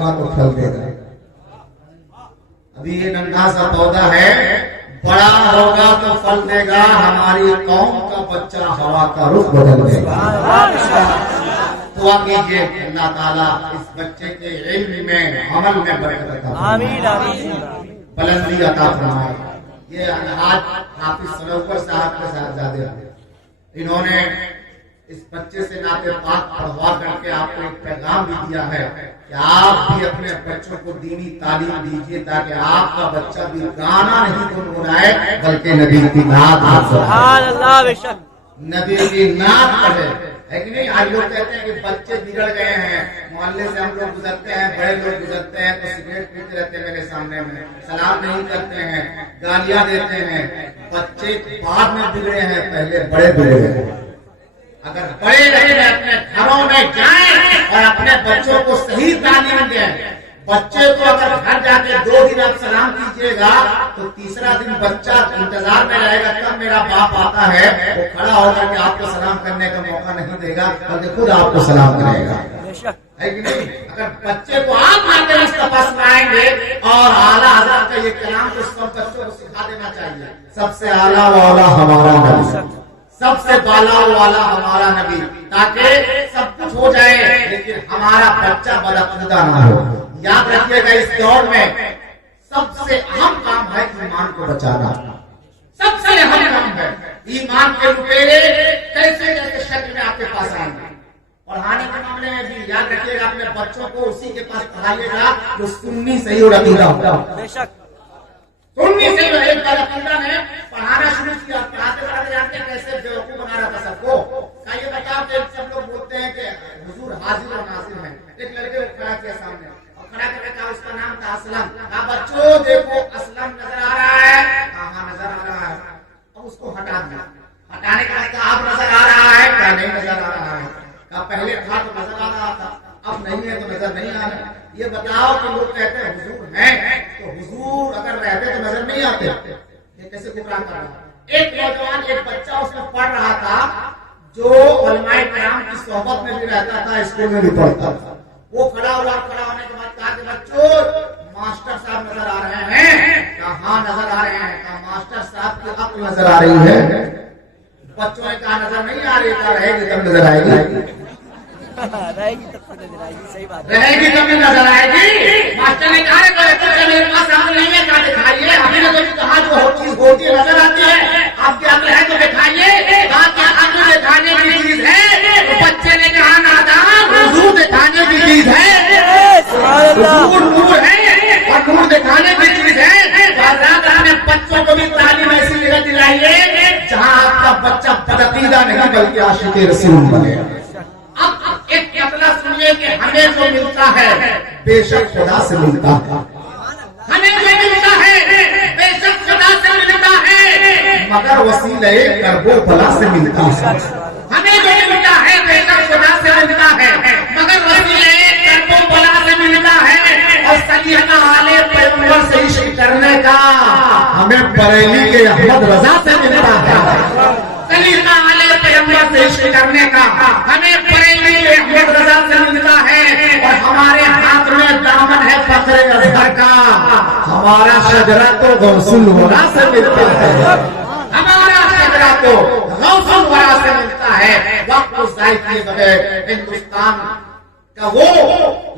ہوگا تو پھل دے گا. ابھی یہ ننھا سا پودا ہے، بڑا ہوگا تو پھل دے گا. ہماری قوم کا بچہ ہوا کا رخ بدل دے گا. دعا کیجیے اللہ تعالیٰ اس بچے کے علم میں، عمل میں برکت عطا فرمائے، بلندی عطا فرمائے. یہ آج حافظ سنوکر صاحب کے صاحبزادے انہوں نے اس بچے سے نعت پاک پڑھوا کر کے آپ کو ایک پیغام بھی دیا ہے کہ آپ بھی اپنے بچوں کو دینی تعلیم دیجیے تاکہ آپ کا بچہ بھی گانا نہیں گنگنائے بلکہ نبی کی نعت سبحان اللہ. بے شک نبی کی نعت پڑھے، ہے کہ نہیں؟ آج لوگ کہتے ہیں کہ بچے بگڑ گئے ہیں، محلے سے ہم لوگ گزرتے ہیں، بڑے لوگ گزرتے ہیں تو سگریٹ پیتے رہتے ہیں میرے سامنے میں، سلام نہیں کرتے ہیں، گالیاں دیتے ہیں. بچے بعد میں بگڑے ہیں، پہلے بڑے بگڑے ہیں. اگر بڑے رہے اپنے گھروں میں جائیں اور اپنے بچوں کو صحیح تعلیم دیں. بچے کو اگر گھر جا کے 2 دن آپ سلام کیجیے گا تو تیسرا دن بچہ انتظار میں رہے گا کب میرا باپ آتا ہے. وہ کھڑا ہو کر کے آپ کو سلام کرنے کا موقع نہیں دے گا بلکہ خود آپ کو سلام کرے گا، ہے کہ نہیں؟ اگر بچے کو آپ آتے استفاق لائیں گے اور اعلیٰ حضرت کا یہ کلام کو سب بچوں کو سکھا دینا چاہیے. سب سے اعلیٰ والا ہمارا نبی، سب سے بالا والا ہمارا نبی، تاکہ سب کچھ ہو جائے لیکن ہمارا بچہ بدعقیدہ نہ ہو. یاد رکھیے گا اس دور میں سب سے اہم کام ہے ایمان کو بچانا. سب سے اہم کام ہے ایمان کے لٹیرے کیسے کیسے شکل میں آپ کے پاس آئیں گے. پڑھانے کے معاملے میں بھی یاد رکھیے گا اپنے بچوں کو اسی کے پاس پڑھائیے گا جو سنی صحیح اور عقیدہ ہوگا. بے شک سنی صحیح اور عقیدہ نے پڑھانا شروع کیا. پڑھاتے پڑھاتے جانتے کیسے بیوقوف بنا رہا تھا سب کو. یہ بتا کہ سب لوگ بولتے ہیں کہ حضور حاضر اور ناظر ہیں. ایک لڑکے کو کھڑا کیا سامنے اور کھڑا کر کے کہا، اس کا نام تھا اسلم. کہا بچوں دیکھو اسلم نظر آ رہا ہے؟ ہاں نظر آ رہا ہے. اب اس کو ہٹا دیا. ہٹانے کے بعد آپ نظر آ رہا ہے؟ کیا نہیں نظر آ رہا ہے. کہا پہلے تھا تو نظر آ رہا تھا، اب نہیں ہے تو نظر نہیں آ رہا. یہ بتاؤ کہ لوگ کہتے ہیں حضور ہیں تو حضور اگر رہتے تو نظر نہیں آتے. یہ کیسے گمراہ کر رہا ہے. ایک نوجوان ایک بچہ اس میں پڑھ رہا تھا جو علماء کرام کی صحبت میں بھی رہتا تھا، اسکول میں بھی پڑھتا تھا. وہ کھڑا ہوا، کھڑا ہونے کے بعد کہا کہ بچوں ماسٹر صاحب نظر آ رہے ہیں؟ کہا ہاں نظر آ رہے ہیں. کہا ماسٹر صاحب کی عقل نظر آ رہی ہے؟ بچوں نے کہا نظر نہیں آ رہی. کہا رہے گی تب نظر آئے گی. رہے گی تب نظر آئے گی. صحیح بات رہے گی تب نظر آئے گی. ماسٹر نے کہا میرے پاس عقل نہیں ہے، کہا دکھائیے. ہمیں نے تو کہا جو چیز ہوتی ہے نظر آتی ہے، آپ کی عقل ہے تو دکھائیے. کہا کہ عقل دکھانے کی چیز ہے. بچے نے کہا نادان حضور دکھانے کی چیز ہے. حضور نور ہے اور نور دکھانے کی چیز ہے. ہمیں بچوں کو بھی تعلیم ایسی جگہ دلائیے جہاں آپ کا بچہ بدعقیدہ نہیں بلکہ عاشق رسول بنے. اب ایک مسئلہ سنیے کہ ہمیں جو ملتا ہے بے شک خدا سے ملتا ہے. ہمیں جو ملتا ہے بے شک خدا سے ملتا ہے مگر وسیلہ کرب و بلا سے ملتا ہے. ہمیں جو ملتا ہے بے شک خدا سے ملتا ہے مگر وسیلہ کرب و بلا سے ملتا ہے. اور سلیقہ آلے پیغمبر سے عشق کرنے کا ہمیں بریلی کے احمد رضا سے ملتا ہے. سلیقہ آلے پیغمبر سے عشق کرنے کا ہمیں بریلی کے احمد رضا سے ملتا ہے. اور ہمارے ہاتھ میں دامن ہے فخر اظہر کا. ہمارا شجرہ تو غوث الورا سے ملتا ہے. ہمارا شجرہ تو غوث الورا سے ملتا ہے. وقت ضائع کیے بغیر ہندوستان کا وہ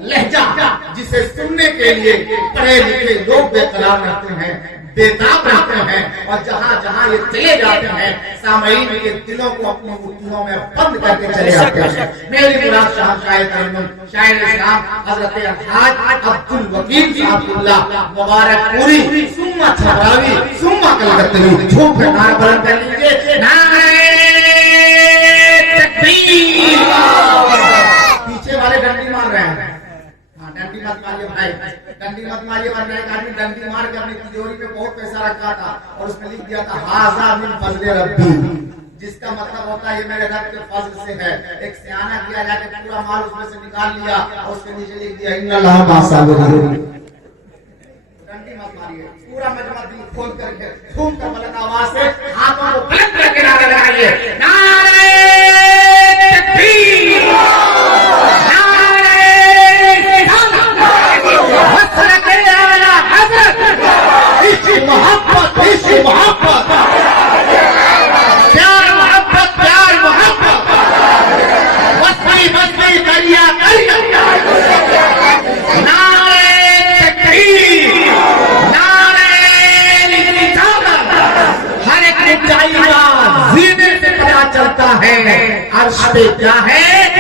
لہجہ جسے سننے کے لیے پڑھے لکھے لوگ بے قرار رہتے ہیں، بےتاب رہتے ہیں، اور جہاں جہاں یہ چلے جاتے ہیں سامعین کے دلوں کو اپنی مٹھیوں میں بند کر کے چلے جاتے ہیں. میری مراد شاعر اسلام حضرت الحاج عبد الوکیل صاحب اللہ مبارک پوری سما چھبراوی سما کلکتری جھوم کر نعرہ بلند کر لیجیے نعرہ تکبیر. پیچھے والے ڈنڈی مار رہے ہیں. ڈنڈی مت ماریے بھائی، ڈنڈی مت ماریے ورنہ ایک آدمی ڈنڈی مار کے اپنی تجوری پہ بہت پیسہ رکھا تھا اور اس میں لکھ دیا تھا ھذا من فضل ربی، جس کا مطلب ہوتا ہے یہ میرے رب کے فضل سے ہے. ایک سیانہ کیا جا کے پورا مال اس میں سے نکال لیا اور اس کے نیچے لکھ دیا ان اللہ مع الصابرین. ڈنڈی مت ماریے. پورا مجمع دل کھول کر کے جھوم کر بلند آواز سے ہاتھوں کو بلند کر کے نعرہ لگائیے نعرہ تکبیر. عرش پہ کیا ہے